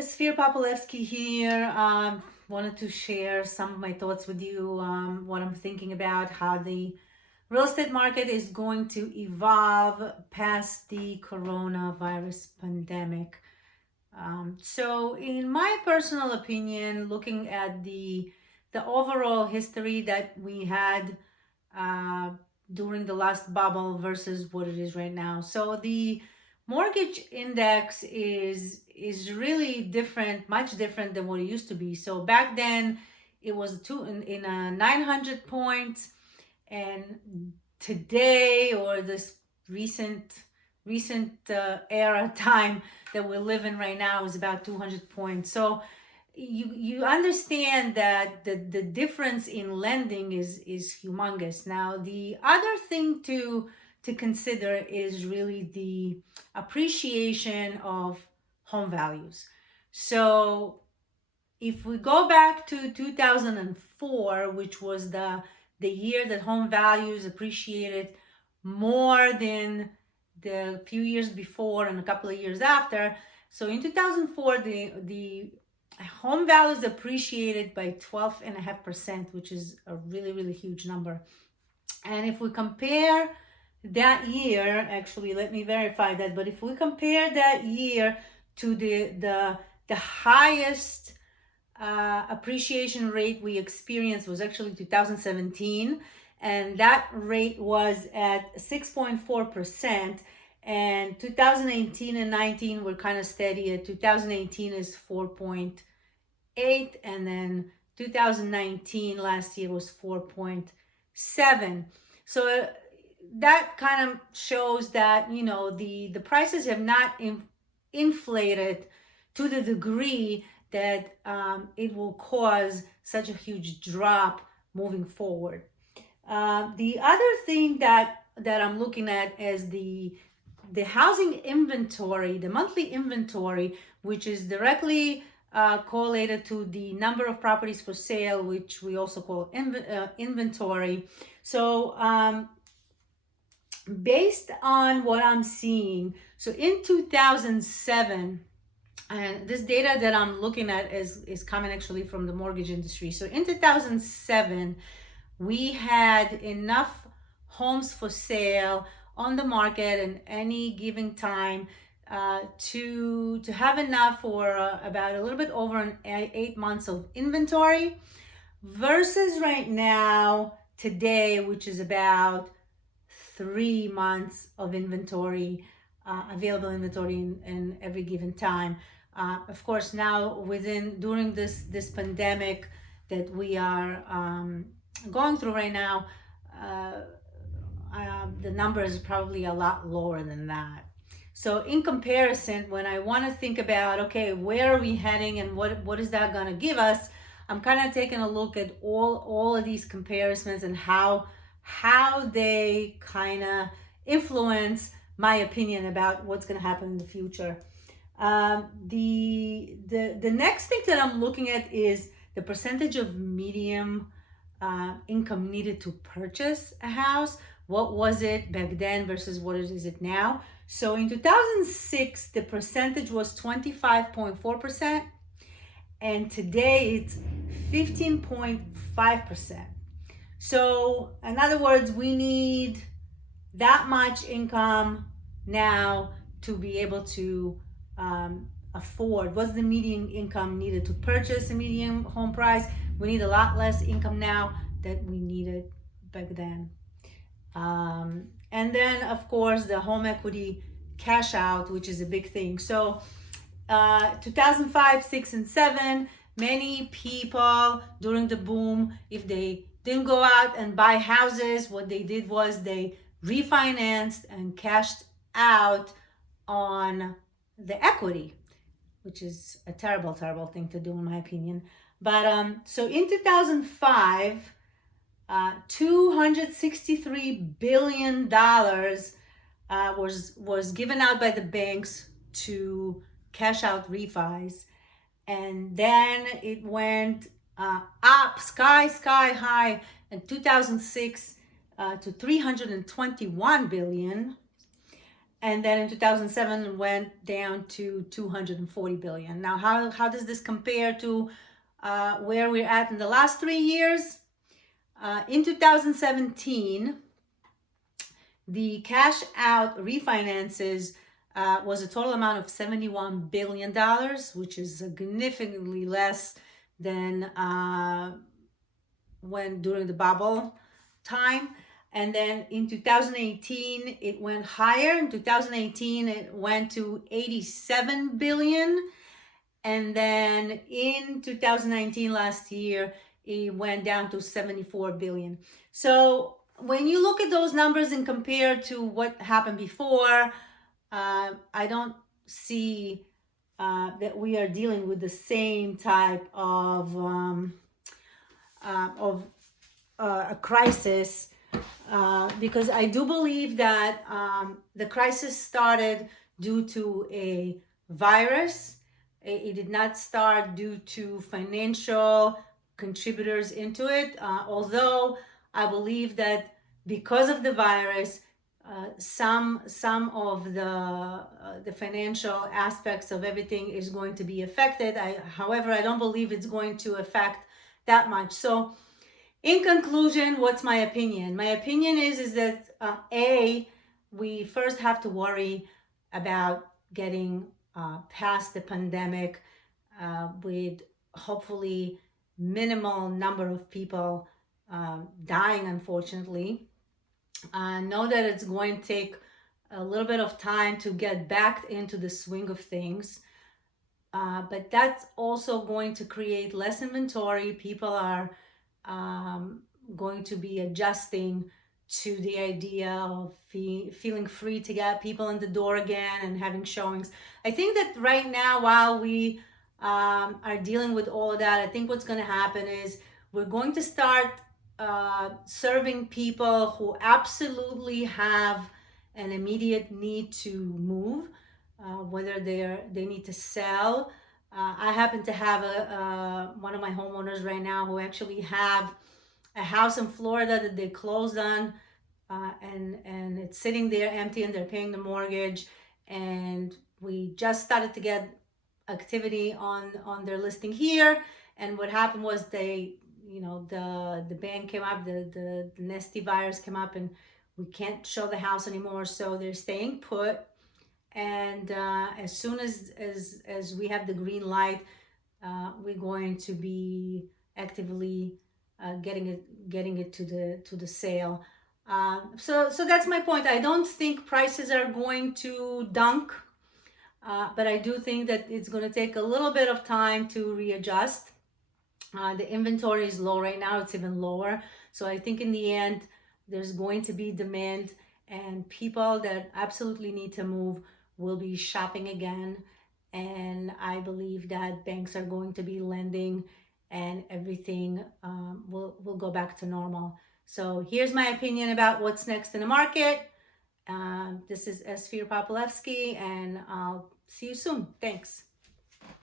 Sphere Popolevsky here. Wanted to share some of my thoughts with you, what I'm thinking about, how the real estate market is going to evolve past the coronavirus pandemic. So, in my personal opinion, looking at the overall history that we had uh, during the last bubble versus what it is right now. So the mortgage index is really different, much different than what it used to be. So back then it was in a 900 points, and today, or this recent era time that we live in right now, is about 200 points. So you understand that the difference in lending is humongous. Now the other thing to consider is really the appreciation of home values. So if we go back to 2004, which was the year that home values appreciated more than the few years before and a couple of years after. So in 2004, the home values appreciated by 12.5%, which is a really, really huge number. And if we compare that year, actually, let me verify that, but if we compare that year to the highest appreciation rate we experienced was actually 2017, and that rate was at 6.4%. And 2018 and 19 were kind of steady. At 2018 is 4.8, and then 2019 last year was 4.7. So that kind of shows that the prices have not inflated to the degree that it will cause such a huge drop moving forward. The other thing that I'm looking at is the housing inventory, the monthly inventory, which is directly correlated to the number of properties for sale, which we also call inventory. So based on what I'm seeing, so in 2007, and this data that I'm looking at is coming actually from the mortgage industry. So in 2007, we had enough homes for sale on the market in any given time to have enough for about a little bit over 8 months of inventory, versus right now, today, which is about 3 months of inventory, available inventory in every given time. Of course, now during this pandemic that we are going through right now, the number is probably a lot lower than that. So in comparison, when I want to think about, okay, where are we heading and what is that going to give us, I'm kind of taking a look at all of these comparisons and how they kind of influence my opinion about what's going to happen in the future. The next thing that I'm looking at is the percentage of medium income needed to purchase a house. What was it back then versus what is it now? So in 2006, the percentage was 25.4%, and today it's 15.5%. So in other words, we need that much income now to be able to afford. What's the median income needed to purchase a median home price? We need a lot less income now than we needed back then. And then, of course, the home equity cash out, which is a big thing. So 2005, 6, and 7, many people during the boom, if they didn't go out and buy houses, what they did was they refinanced and cashed out on the equity, which is a terrible, terrible thing to do in my opinion. But so in 2005, $263 billion was given out by the banks to cash out refis, and then it went up sky high in 2006 to 321 billion. and then in 2007 it went down to 240 billion. Now, how does this compare to where we're at in the last 3 years? In 2017, the cash out refinances was a total amount of $71 billion, which is significantly less than when during the bubble time. And then in 2018, it went higher. In 2018, it went to 87 billion. And then in 2019, last year, it went down to 74 billion. So when you look at those numbers and compare to what happened before, I don't see that we are dealing with the same type of a crisis, because I do believe that the crisis started due to a virus. It did not start due to financial contributors into it, although I believe that because of the virus, some of the financial aspects of everything is going to be affected. However, I don't believe it's going to affect that much. So in conclusion, what's my opinion? My opinion is that we first have to worry about getting past the pandemic with hopefully minimal number of people dying, unfortunately. Know that it's going to take a little bit of time to get back into the swing of things. But that's also going to create less inventory. People are going to be adjusting to the idea of feeling free to get people in the door again and having showings. I think that right now, while we are dealing with all of that, I think what's going to happen is we're going to start serving people who absolutely have an immediate need to move, whether they need to sell. I happen to have one of my homeowners right now who actually have a house in Florida that they closed on, and it's sitting there empty, and they're paying the mortgage. And we just started to get activity on their listing here. And what happened was the ban came up, the nasty virus came up, and we can't show the house anymore. So they're staying put. And as soon as we have the green light, we're going to be actively getting it to the sale. So that's my point. I don't think prices are going to dunk, but I do think that it's going to take a little bit of time to readjust. The inventory is low right now. It's even lower. So I think in the end, there's going to be demand, and people that absolutely need to move will be shopping again. And I believe that banks are going to be lending, and everything will go back to normal. So here's my opinion about what's next in the market. This is Esfir Popolevsky, and I'll see you soon. Thanks.